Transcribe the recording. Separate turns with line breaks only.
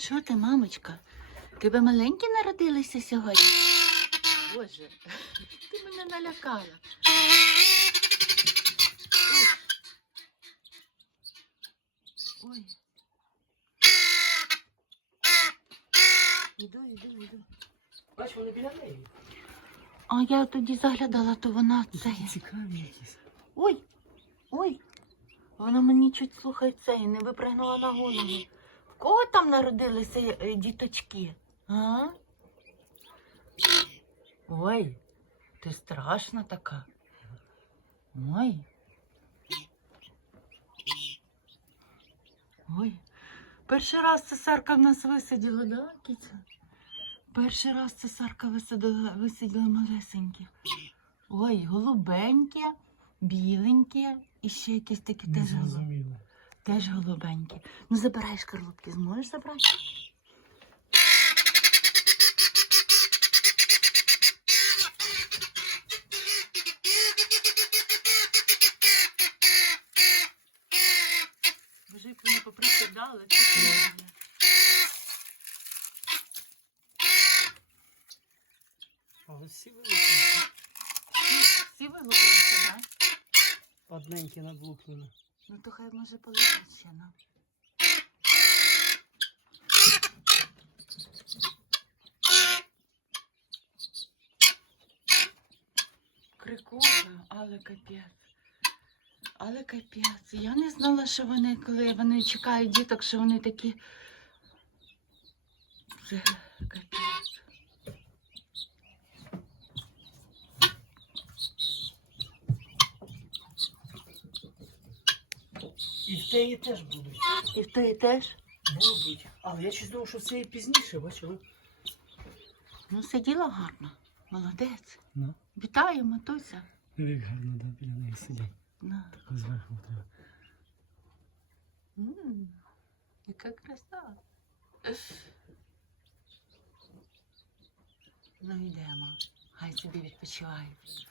Що ти, мамочка? Тебе маленькі народилися сьогодні? Боже, ти мене налякала. Ой. Іду, іду, іду.
Бач, вони біля неї.
А я тоді заглядала, то вона це. Ой, ой. Вона мені чуть слухай це і не випригнула на голову. Кого там народилися е, діточки? А? Ой, ти страшна така. Ой. Ой. Перший раз цесарка в нас висиділа, да, кіця? Перший раз цесарка висадила, висиділа малесенькі. Ой, голубеньке, біленьке і ще якісь такі теж, голуб... теж голубенькі. Ну забирай шкарлупки, зможеш забрати? Боже, як вони поприсідали. це класно.
Але всі вилучені.
Всі вилупилися, так?
Одненькі надлуплені.
Ну то хай може полежать ще нам. Крикуха, але капець. Але капець. Я не знала, що вони, коли вони чекають діток, що вони такі. Це капець.
І в теї теж будуть.
І в тої теж.
Будуть. Але я щось думав, що це і пізніше, бачили?
Ну, сиділа гарно. Молодець.
Ну.
Вітаю, матуся.
Як гарно, да, біля неї сидять.
На.
Так зверху треба.
М, Яка краса. Ну йдемо. Хай собі відпочивають.